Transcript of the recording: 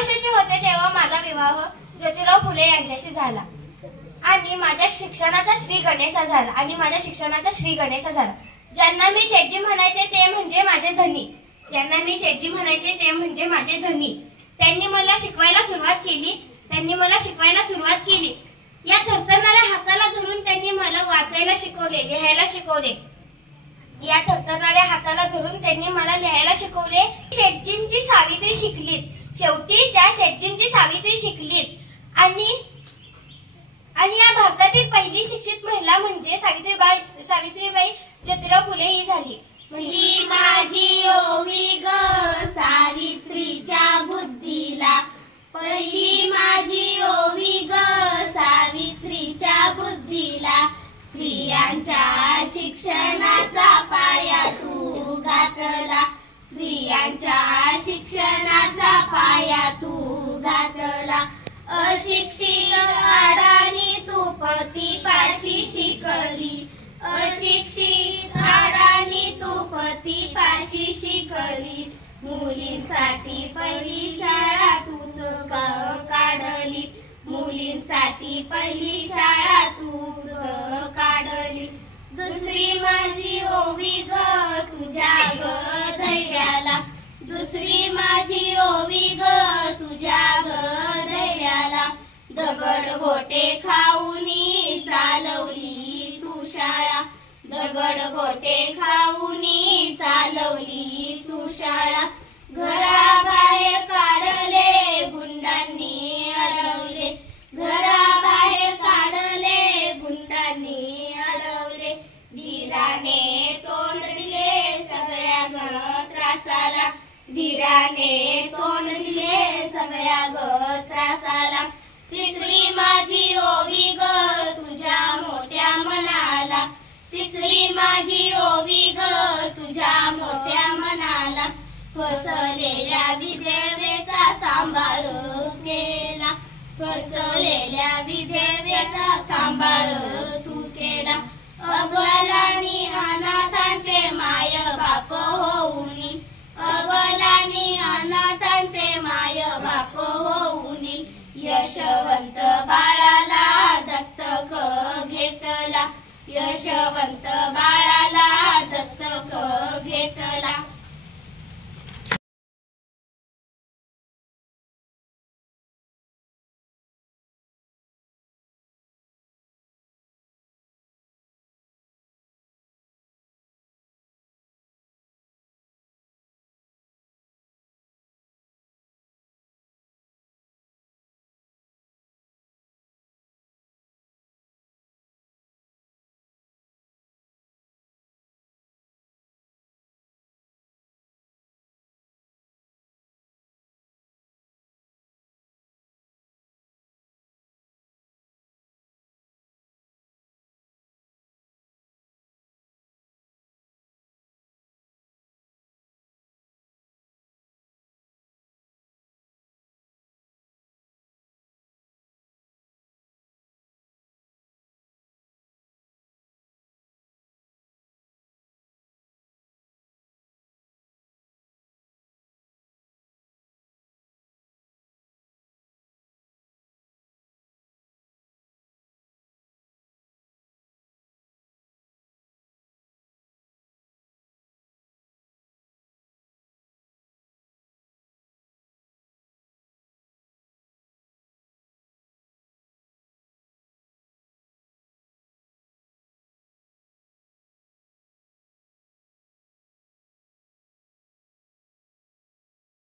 वर्षाचे होते तेव्हा माझा विवाह ज्योतिराव फुले यांच्याशी झाला आणि माझ्या शिक्षणाचा श्री गणेशा झाला. ज्यांना मी शेटजी म्हणायचे ते म्हणजे माझे धनी. त्यांनी मला शिकवायला सुरुवात केली. या थरथरणाऱ्या हाताला धरून त्यांनी मला वाचायला शिकवले, लिहायला शिकवले. शेटजींची सावित्री शिकलीच. शेवटी त्या शेटजींची सावित्री शिकलीच आणि या भारतातील पहिली शिक्षित महिला म्हणजे सावित्रीबाई ज्योतिराव फुले ही झाली. ही माझी ओवी ग सावित्रीच्या बुद्धीला, पहिली माझी ओवी ग सावित्रीच्या बुद्धीला. स्त्रियांच्या शिक्षणाचा पाया तू घातला, स्त्रियांच्या शिक्षणाचा पाया तू घातला. अशिक्षित आडानी तू पतीपाशी शिकली, अशिक्षित आडानी तू पतीपाशी शिकली. मुलींसाठी पहिली शाळा तूच काढली, मुलींसाठी पहिली शाळा तूच काढली. दुसरी माझी ओवी ग तुझ्या ग धैर्याला, दुसरी माझी ओवी ग तुझ्या ग धैर्याला. दगड गोटे खाऊनी चालवली तू शाळा, दगड गोटे खाऊनी चालवली तू शाळा. घराबाहेर काढले गुंडांनी अडवले, घराबाहेर काढले गुंडांनी अडवले. धीराने तोंड दिले सगळ्या ग त्रासाला, धीराने तोंड दिले सगळ्या ग त्रासाला. तिसरी माझी ओवी ग तुझ्या मोठ्या मनाला, तिसरी माझी ओवी ग तुझ्या मोठ्या मनाला. फसलेल्या विधवेचा सांभाळ केला, फसलेल्या विधवेचा सांभाळ तू केला. अबलानी अनाथांचे माय बाप होऊनी, अबलानी अनाथांचे माय बाप होऊनी. यशवंत बाळाला दत्तक घेतला, यशवंत बाळा